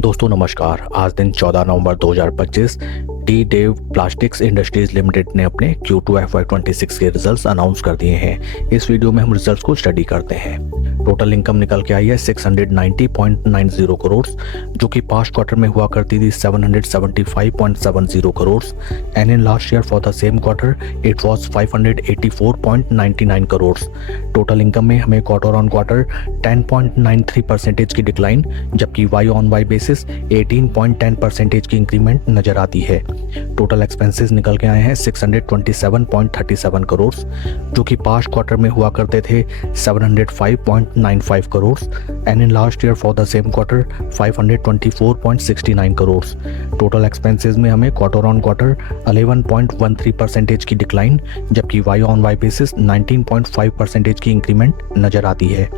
दोस्तों नमस्कार। आज दिन 14 नवंबर 2025 D Dev plastics industries limited ने अपने Q2 FY26 के रिजल्ट्स अनाउंस कर दिए हैं। इस वीडियो में हम रिजल्ट्स को स्टडी करते हैं। टोटल इनकम निकल के आई है 690.90 करोड़, जो कि पास्ट क्वार्टर में हुआ करती थी 775.70 crore and in last year for the same quarter it was 584.99 crore. Total income में हमें क्वार्टर ऑन क्वार्टर 10.93% की डिक्लाइन, जबकि वाई ऑन वाई बेसिस 18.10% की इंक्रीमेंट नजर आती है। टोटल एक्सपेंसेस निकल के आए हैं 627.37 करोड़, जो कि पास्ट क्वार्टर में हुआ करते थे 705.95 crore and in last year for the same quarter 524.69 crore. Total expenses में हमें क्वार्टर ऑन क्वार्टर 11.13% की डिक्लाइन, जबकि वाई ऑन वाई बेसिस 19.5% की इंक्रीमेंट नजर आती है।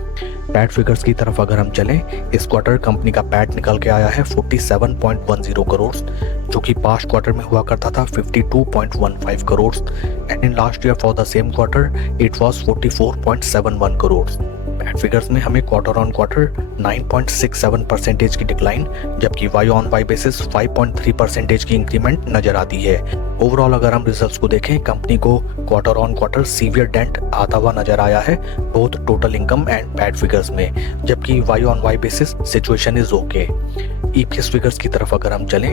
पैट फिगर्स की तरफ अगर हम चलें, इस क्वार्टर कंपनी का पैट निकल के आया है 47.10 करोड़, जो कि पास्ट क्वार्टर में हुआ करता था 52.15 crore and in last year for the same quarter it was 44.71 crore. PAT figures में हमें क्वार्टर ऑन क्वार्टर 9.67% की डिक्लाइन, जबकि वाई ऑन वाई बेसिस 5.3% की इंक्रीमेंट नजर आती है। ओवरऑल अगर हम रिजल्ट्स को देखें, कंपनी को quarter on quarter severe dent आता हुआ नजर आया है both total income and PAT figures में, जबकि Y on Y basis situation is okay. EPS figures की तरफ अगर हम चलें,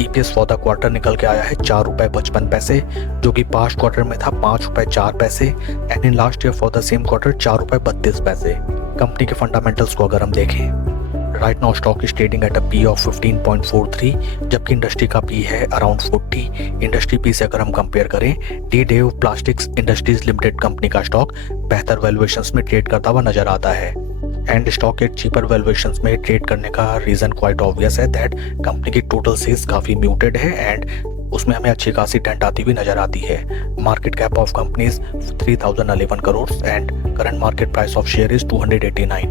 ईपीएस फॉर द क्वार्टर निकल के आया है 4 रुपए 55 पैसे, जो कि पास्ट क्वार्टर में था 5 रुपए 4 पैसे and in last year for the same quarter 4 रुपए 32 पैसे। कंपनी के फंडामेंटल्स को अगर हम देखें, right now stock is trading at a P of 15.43, जबकि इंडस्ट्री का पी है अराउंड 40। इंडस्ट्री पी से अगर हम कंपेयर करें, D Dev plastics industries limited company का स्टॉक बेहतर वैल्यूएशंस में ट्रेड करता हुआ नजर आता है and stock at cheaper valuations में ट्रेड करने का रीजन क्वाइट ऑब्वियस है दैट कंपनी की टोटल सेल्स काफी म्यूटेड है एंड उसमें हमें अच्छी खासी डेंट आती हुई नजर आती है। Market cap of companies 3011 crore and current market price of share is 289।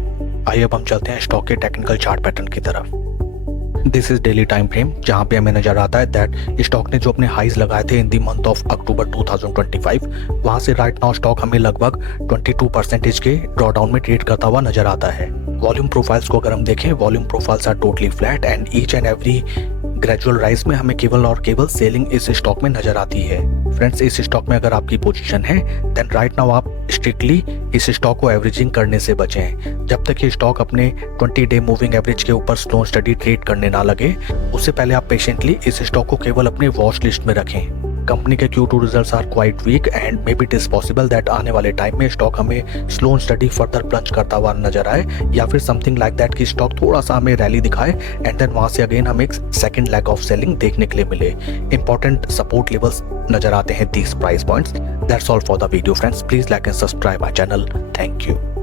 आइए अब हम चलते हैं स्टॉक के टेक्निकल चार्ट पैटर्न की तरफ। This is daily time frame, जहां पे हमें नजर आता है दैट स्टॉक ने जो अपने हाइज लगाए थे इन दी मंथ ऑफ अक्टूबर 2025, वहां से राइट नाउ स्टॉक हमें लगभग 22% के ड्रॉडाउन में ट्रेड करता हुआ नजर आता है। वॉल्यूम प्रोफाइल्स को अगर हम देखें, volume profiles are totally flat and each and every gradual rise में हमें केवल और केवल सेलिंग इस स्टॉक में नजर आती है। फ्रेंड्स, इस स्टॉक में अगर आपकी पोजीशन है देन राइट नाउ आप स्ट्रिक्टली इस स्टॉक को एवरेजिंग करने से बचें। जब तक ये स्टॉक अपने 20 डे मूविंग एवरेज के ऊपर स्लो स्टडी ट्रेड करने ना लगे, उससे पहले आप पेशेंटली इस स्टॉक को केवल अपने वॉच लिस्ट में रखें। कंपनी के Q2 results are quite weak and maybe it is possible that आने वाले टाइम में स्टॉक हमें स्लो स्टडी फर्दर प्लंज करता हुआ नजर आए, या फिर समथिंग लाइक दैट कि स्टॉक थोड़ा सा हमें रैली दिखाए एंड देन वहां से अगेन हमें एक सेकंड लेग ऑफ सेलिंग देखने के लिए मिले। इंपॉर्टेंट सपोर्ट लेवल्स नजर आते हैं 30 price points. That's all for the video friends, please like and subscribe my channel. Thank you.